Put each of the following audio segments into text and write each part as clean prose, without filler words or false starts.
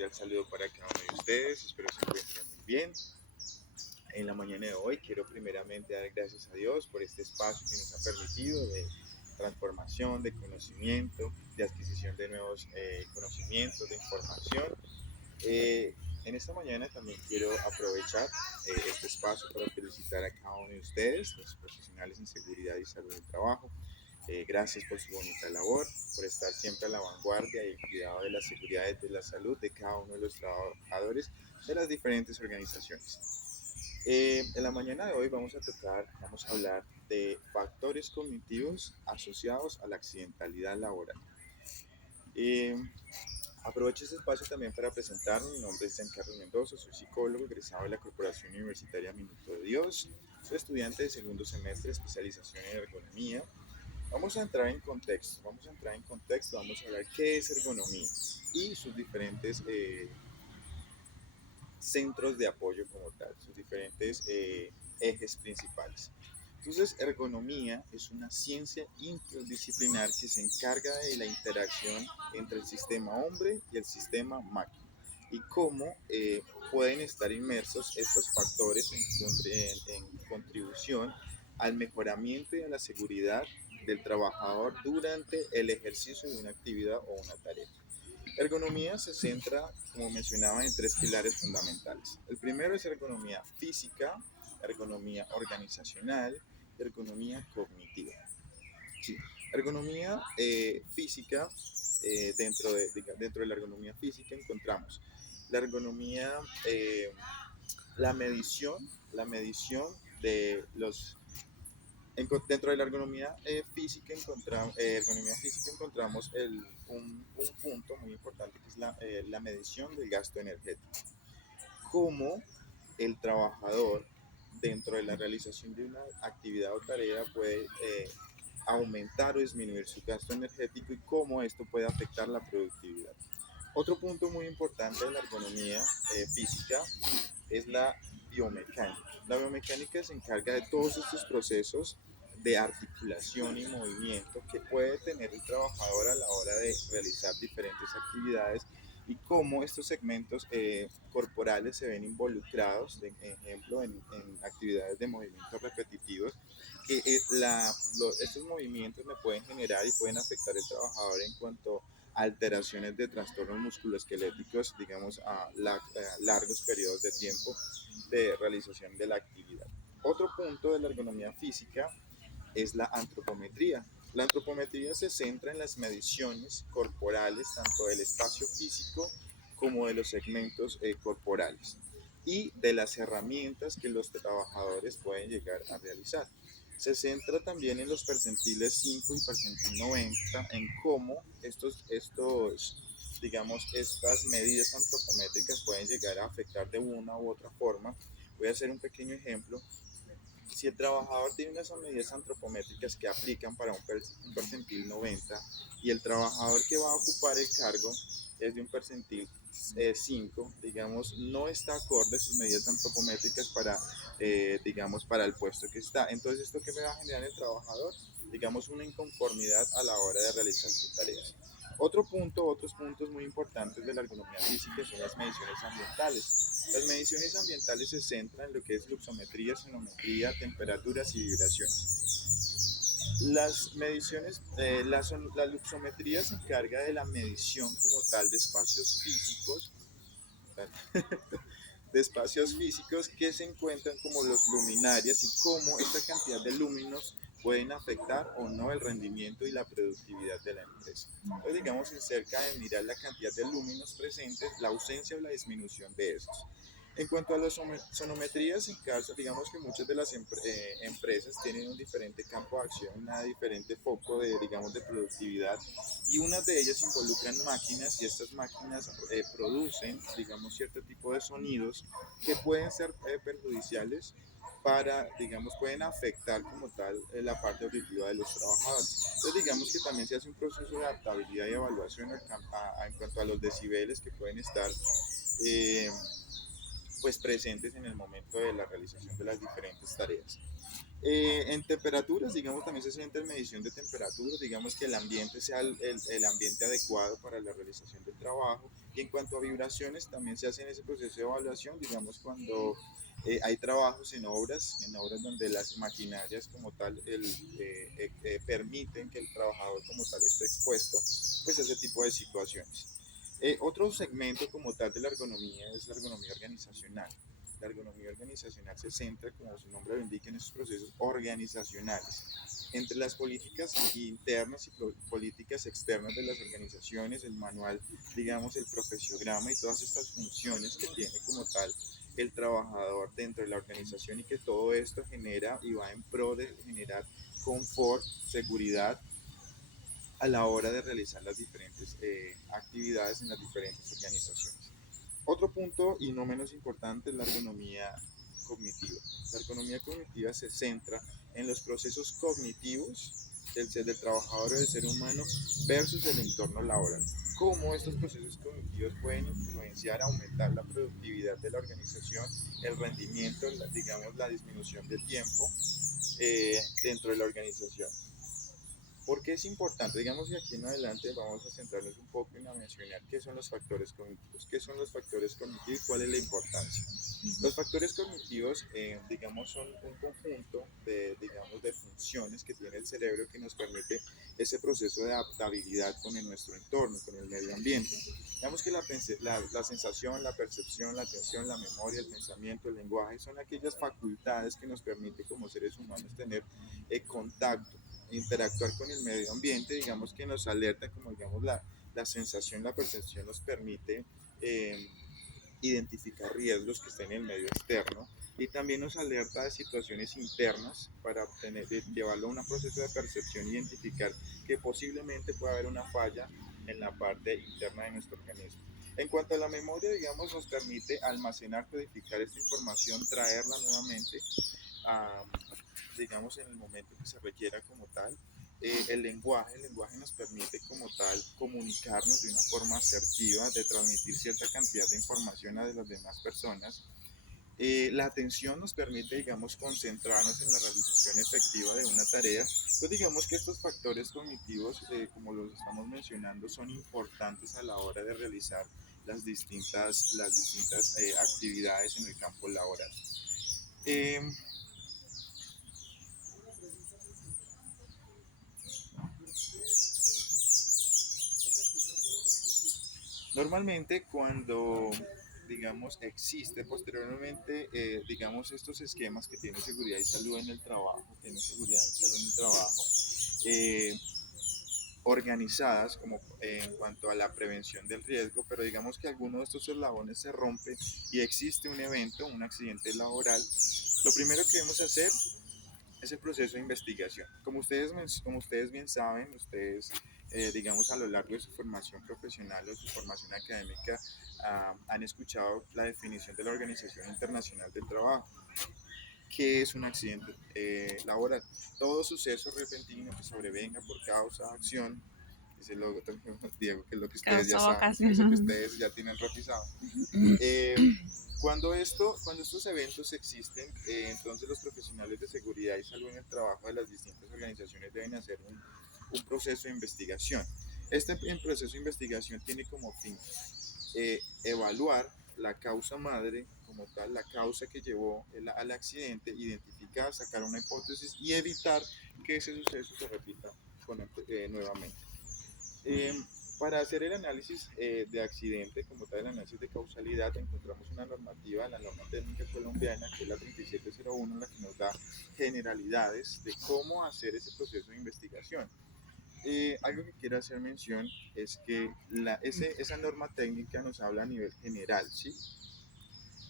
cordial saludo para cada uno de ustedes, espero se encuentren muy bien. En la mañana de hoy quiero primeramente dar gracias a Dios por este espacio que nos ha permitido de transformación, de conocimiento, de adquisición de nuevos conocimientos, de información. En esta mañana también quiero aprovechar este espacio para felicitar a cada uno de ustedes, los profesionales en seguridad y salud del trabajo. Gracias por su bonita labor, por estar siempre a la vanguardia y el cuidado de la seguridad y de la salud de cada uno de los trabajadores de las diferentes organizaciones. En la mañana de hoy vamos a hablar de factores cognitivos asociados a la accidentalidad laboral. Eh, Aprovecho este espacio también para presentarme. Mi nombre es Giancarlo Mendoza, soy psicólogo egresado de la Corporación Universitaria Minuto de Dios. Soy estudiante de segundo semestre de especialización en ergonomía. Vamos a hablar qué es ergonomía y sus diferentes centros de apoyo como tal, sus diferentes ejes principales. Entonces, ergonomía es una ciencia interdisciplinar que se encarga de la interacción entre el sistema hombre y el sistema máquina y cómo pueden estar inmersos estos factores en contribución al mejoramiento y a la seguridad del trabajador durante el ejercicio de una actividad o una tarea. La ergonomía se centra, como mencionaba, en tres pilares fundamentales. El primero es ergonomía física, ergonomía organizacional y ergonomía cognitiva. Sí, ergonomía física, dentro de la ergonomía física encontramos la ergonomía, la medición de los dentro de la ergonomía física encontramos un punto muy importante que es la medición del gasto energético. Cómo el trabajador dentro de la realización de una actividad o tarea puede aumentar o disminuir su gasto energético y cómo esto puede afectar la productividad. Otro punto muy importante de la ergonomía física es la biomecánica. La biomecánica se encarga de todos estos procesos de articulación y movimiento que puede tener el trabajador a la hora de realizar diferentes actividades y cómo estos segmentos corporales se ven involucrados, por ejemplo, en actividades de movimientos repetitivos, que estos movimientos me pueden generar y pueden afectar al trabajador en cuanto a alteraciones de trastornos musculoesqueléticos, digamos, a largos periodos de tiempo de realización de la actividad. Otro punto de la ergonomía física es la antropometría. La antropometría se centra en las mediciones corporales, tanto del espacio físico como de los segmentos corporales y de las herramientas que los trabajadores pueden llegar a realizar. Se centra también en los percentiles 5 y percentil 90, en cómo digamos, estas medidas antropométricas pueden llegar a afectar de una u otra forma. Voy a hacer un pequeño ejemplo. Si el trabajador tiene unas medidas antropométricas que aplican para un percentil 90 y el trabajador que va a ocupar el cargo es de un percentil 5, digamos, no está acorde a sus medidas antropométricas digamos, para el puesto que está. Entonces, ¿esto qué me va a generar el trabajador? Digamos, una inconformidad a la hora de realizar sus tareas. Otros puntos muy importantes de la ergonomía física son las mediciones ambientales. Las mediciones ambientales se centran en lo que es luxometría, sonometría, temperaturas y vibraciones. La luxometría se encarga de la medición como tal de espacios físicos, que se encuentran como los luminarias y cómo esta cantidad de lúminos pueden afectar o no el rendimiento y la productividad de la empresa. Entonces, digamos, se cerca de mirar la cantidad de lúminos presentes, la ausencia o la disminución de estos. En cuanto a las sonometrías en casa, digamos que muchas de las empresas tienen un diferente campo de acción, un diferente foco digamos, de productividad, y unas de ellas involucran máquinas y estas máquinas producen, digamos, cierto tipo de sonidos que pueden ser perjudiciales digamos, pueden afectar como tal la parte auditiva de los trabajadores. Entonces, digamos que también se hace un proceso de adaptabilidad y evaluación en cuanto a los decibeles que pueden estar eh, pues presentes en el momento de la realización de las diferentes tareas. En temperaturas, digamos, también se siente en medición de temperaturas, digamos que el ambiente sea el ambiente adecuado para la realización del trabajo. Y en cuanto a vibraciones, también se hace en ese proceso de evaluación, digamos, cuando hay trabajos en obras donde las maquinarias como tal permiten que el trabajador como tal esté expuesto, pues a ese tipo de situaciones. Otro segmento como tal de la ergonomía es la ergonomía organizacional. La ergonomía organizacional se centra, como su nombre lo indica, en esos procesos organizacionales. Entre las políticas internas y políticas externas de las organizaciones, el manual, digamos, el profesiograma y todas estas funciones que tiene como tal el trabajador dentro de la organización y que todo esto genera y va en pro de generar confort, seguridad a la hora de realizar las diferentes actividades en las diferentes organizaciones. Otro punto, y no menos importante, es la ergonomía cognitiva. La ergonomía cognitiva se centra en los procesos cognitivos del trabajador o del ser humano versus el entorno laboral. Cómo estos procesos cognitivos pueden influenciar, aumentar la productividad de la organización, el rendimiento, digamos, la disminución de tiempo dentro de la organización. ¿Por qué es importante? Digamos que aquí en adelante vamos a centrarnos un poco en mencionar qué son los factores cognitivos, qué son los factores cognitivos y cuál es la importancia. Los factores cognitivos, digamos, son un conjunto digamos, de funciones que tiene el cerebro que nos permite ese proceso de adaptabilidad con nuestro entorno, con el medio ambiente. Digamos que la sensación, la percepción, la atención, la memoria, el pensamiento, el lenguaje son aquellas facultades que nos permite como seres humanos tener contacto, interactuar con el medio ambiente, digamos que nos alerta, como digamos la sensación, la percepción nos permite identificar riesgos que estén en el medio externo y también nos alerta de situaciones internas para llevarlo a un proceso de percepción e identificar que posiblemente pueda haber una falla en la parte interna de nuestro organismo. En cuanto a la memoria, digamos, nos permite almacenar, codificar esta información, traerla nuevamente a, digamos, en el momento que se requiera como tal. El lenguaje nos permite como tal comunicarnos de una forma asertiva, de transmitir cierta cantidad de información a las demás personas. La atención nos permite, digamos, concentrarnos en la realización efectiva de una tarea. Pues digamos que estos factores cognitivos, como los estamos mencionando, son importantes a la hora de realizar las distintas actividades en el campo laboral. Eh, Normalmente cuando, digamos, existe posteriormente, digamos, estos esquemas que tiene seguridad y salud en el trabajo, tiene seguridad y salud en el trabajo, eh, organizadas como en cuanto a la prevención del riesgo, pero digamos que alguno de estos eslabones se rompe y existe un evento, un accidente laboral, lo primero que debemos hacer es el proceso de investigación. Como ustedes bien saben, ustedes, digamos, a lo largo de su formación profesional o su formación académica, han escuchado la definición de la Organización Internacional del Trabajo. ¿Qué es un accidente laboral? Todo suceso repentino que sobrevenga por causa, acción, ese logo también, Diego, que es lo que ustedes ya Causa o saben, eso que ustedes ya tienen ratizado. Eh, cuando estos eventos existen, entonces los profesionales de seguridad y salud en el trabajo de las distintas organizaciones deben hacer un proceso de investigación. Este proceso de investigación tiene como fin evaluar la causa madre, como tal, la causa que llevó al accidente, identificar, sacar una hipótesis y evitar que ese suceso se repita nuevamente. Eh, para hacer el análisis de accidente, como tal, el análisis de causalidad, encontramos una normativa, la norma técnica colombiana, que es la 3701, la que nos da generalidades de cómo hacer ese proceso de investigación. Algo que quiero hacer mención es que esa norma técnica nos habla a nivel general, ¿sí?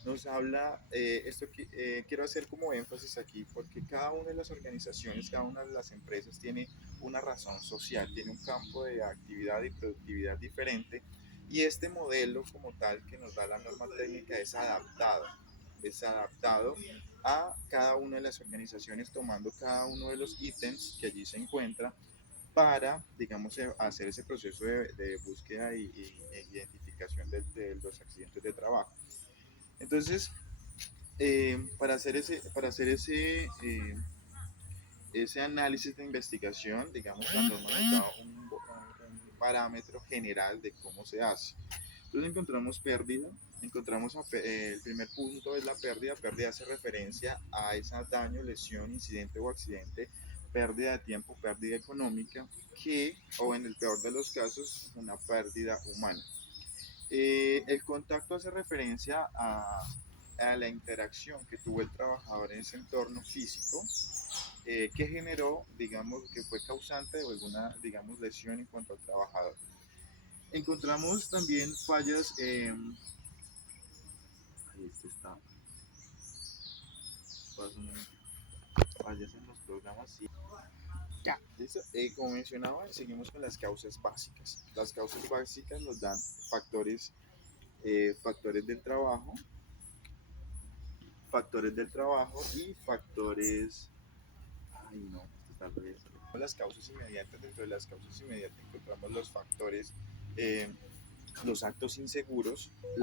Nos habla, quiero hacer como énfasis aquí, porque cada una de las organizaciones, cada una de las empresas tiene una razón social, tiene un campo de actividad y productividad diferente, y este modelo como tal que nos da la norma técnica es adaptado a cada una de las organizaciones, tomando cada uno de los ítems que allí se encuentra para, digamos, hacer ese proceso de búsqueda y identificación de los accidentes de trabajo. Entonces, Ese análisis de investigación, digamos, cuando nos da un parámetro general de cómo se hace. Entonces encontramos pérdida, el primer punto es la pérdida. Pérdida hace referencia a ese daño, lesión, incidente o accidente, pérdida de tiempo, pérdida económica, o en el peor de los casos, una pérdida humana. El contacto hace referencia a la interacción que tuvo el trabajador en ese entorno físico, que generó, digamos, que fue causante de alguna, digamos, lesión en cuanto al trabajador. Encontramos también fallas, ahí está, fallas en los programas, sí. Ya, ¿listo? Como mencionaba, seguimos con las causas básicas. Las causas básicas nos dan factores, factores del trabajo, y factores, ay no, esto está al revés. Las causas inmediatas. Dentro de las causas inmediatas encontramos los factores, eh, los actos inseguros, y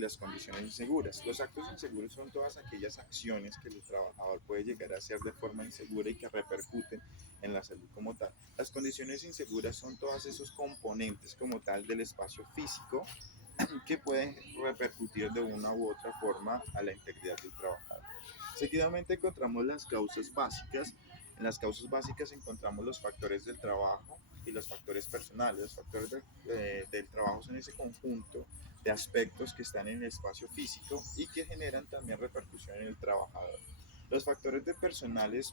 las condiciones inseguras. Los actos inseguros son todas aquellas acciones que el trabajador puede llegar a hacer de forma insegura y que repercuten en la salud como tal. Las condiciones inseguras son todos esos componentes como tal del espacio físico que pueden repercutir de una u otra forma a la integridad del trabajador. Seguidamente encontramos las causas básicas. En las causas básicas encontramos los factores del trabajo y los factores personales. Los factores del trabajo son ese conjunto de aspectos que están en el espacio físico y que generan también repercusión en el trabajador. Los factores de personales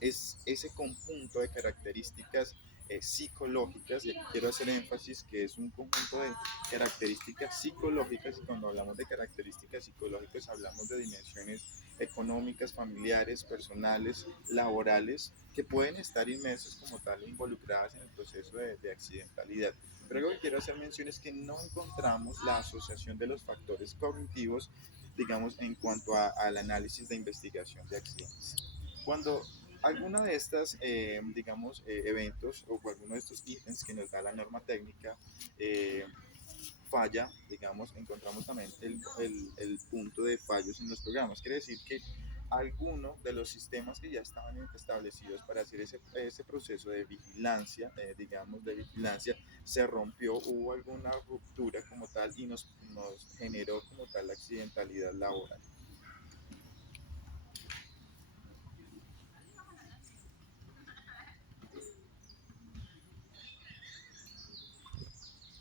es ese conjunto de características psicológicas, y aquí quiero hacer énfasis que es un conjunto de características psicológicas, y cuando hablamos de características psicológicas hablamos de dimensiones económicas, familiares, personales, laborales, que pueden estar inmersas como tal, involucradas en el proceso de accidentalidad. Pero algo que quiero hacer mención es que no encontramos la asociación de los factores cognitivos, digamos, en cuanto al análisis de investigación de accidentes. Cuando alguna de estas, digamos, eventos o alguno de estos ítems que nos da la norma técnica eh, falla, digamos, encontramos también el punto de fallos en los programas. Quiere decir que alguno de los sistemas que ya estaban establecidos para hacer ese proceso de vigilancia, digamos, de vigilancia, se rompió, hubo alguna ruptura como tal y nos generó como tal la accidentalidad laboral.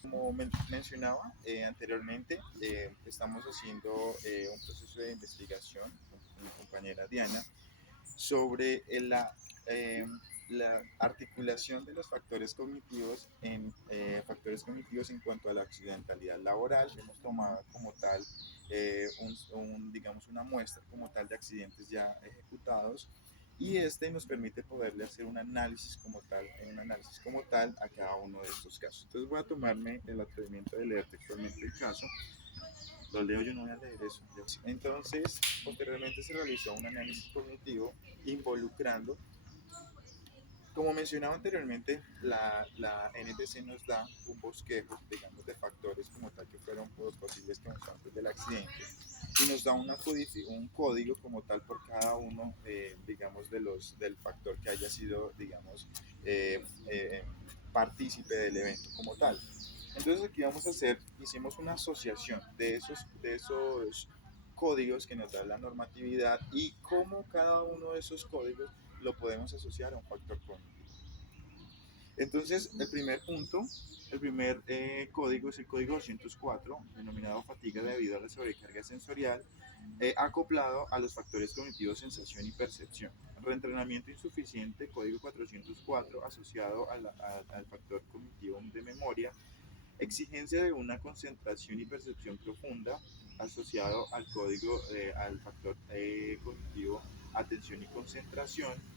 Como mencionaba anteriormente, estamos haciendo un proceso de investigación con mi compañera Diana sobre eh, la articulación de los factores cognitivos en cuanto a la accidentalidad laboral. Hemos tomado como tal, digamos, una muestra como tal de accidentes ya ejecutados, y este nos permite poderle hacer un análisis como tal a cada uno de estos casos. Entonces voy a tomarme el atrevimiento de leer textualmente el caso. Lo leo, yo no voy a leer eso. Entonces, posteriormente se realizó un análisis cognitivo involucrando, como mencionaba anteriormente, la NTC nos da un bosquejo, digamos, de factores como tal que fueron los posibles causantes del accidente, y nos da un código como tal por cada uno, digamos, del factor que haya sido, digamos, partícipe del evento como tal. Entonces aquí vamos a hacer, hicimos una asociación de esos códigos que nos da la normatividad y cómo cada uno de esos códigos lo podemos asociar a un factor cognitivo. Entonces, el primer código es el código 204, denominado fatiga debido a la sobrecarga sensorial, acoplado a los factores cognitivos sensación y percepción. Reentrenamiento insuficiente, código 404, asociado al factor cognitivo de memoria. Exigencia de una concentración y percepción profunda, asociado al factor cognitivo atención y concentración.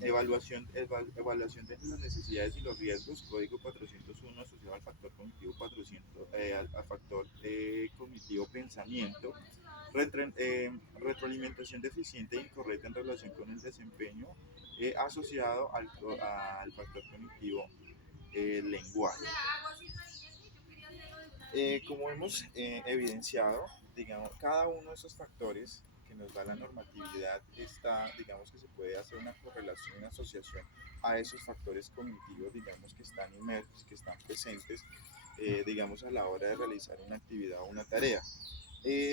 Evaluación de las necesidades y los riesgos, código 401, asociado al factor cognitivo 400, al factor cognitivo pensamiento. Retroalimentación deficiente e incorrecta en relación con el desempeño, asociado al factor cognitivo el lenguaje. Como hemos evidenciado, digamos, cada uno de esos factores que nos da la normatividad está, digamos que se puede hacer una correlación, una asociación a esos factores cognitivos, digamos, que están inmersos, que están presentes, digamos, a la hora de realizar una actividad o una tarea.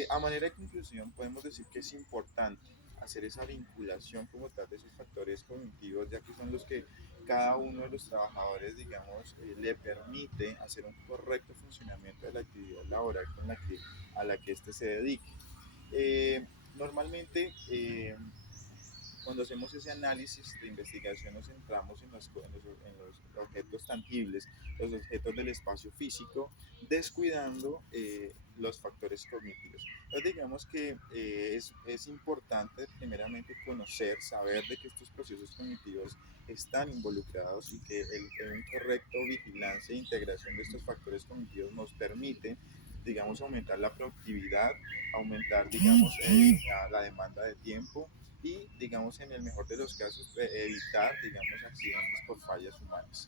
A manera de conclusión, podemos decir que es importante hacer esa vinculación como tal de esos factores cognitivos, ya que son los que cada uno de los trabajadores, digamos, le permite hacer un correcto funcionamiento de la actividad laboral con a la que éste se dedique. Normalmente, cuando hacemos ese análisis de investigación nos centramos en los objetos tangibles, los objetos del espacio físico, descuidando los factores cognitivos. Entonces digamos que es importante primeramente conocer, saber de que estos procesos cognitivos están involucrados y que un correcto vigilancia e integración de estos factores cognitivos nos permite, digamos, aumentar la productividad, aumentar, digamos, la demanda de tiempo y, digamos, en el mejor de los casos, evitar, digamos, accidentes por fallas humanas.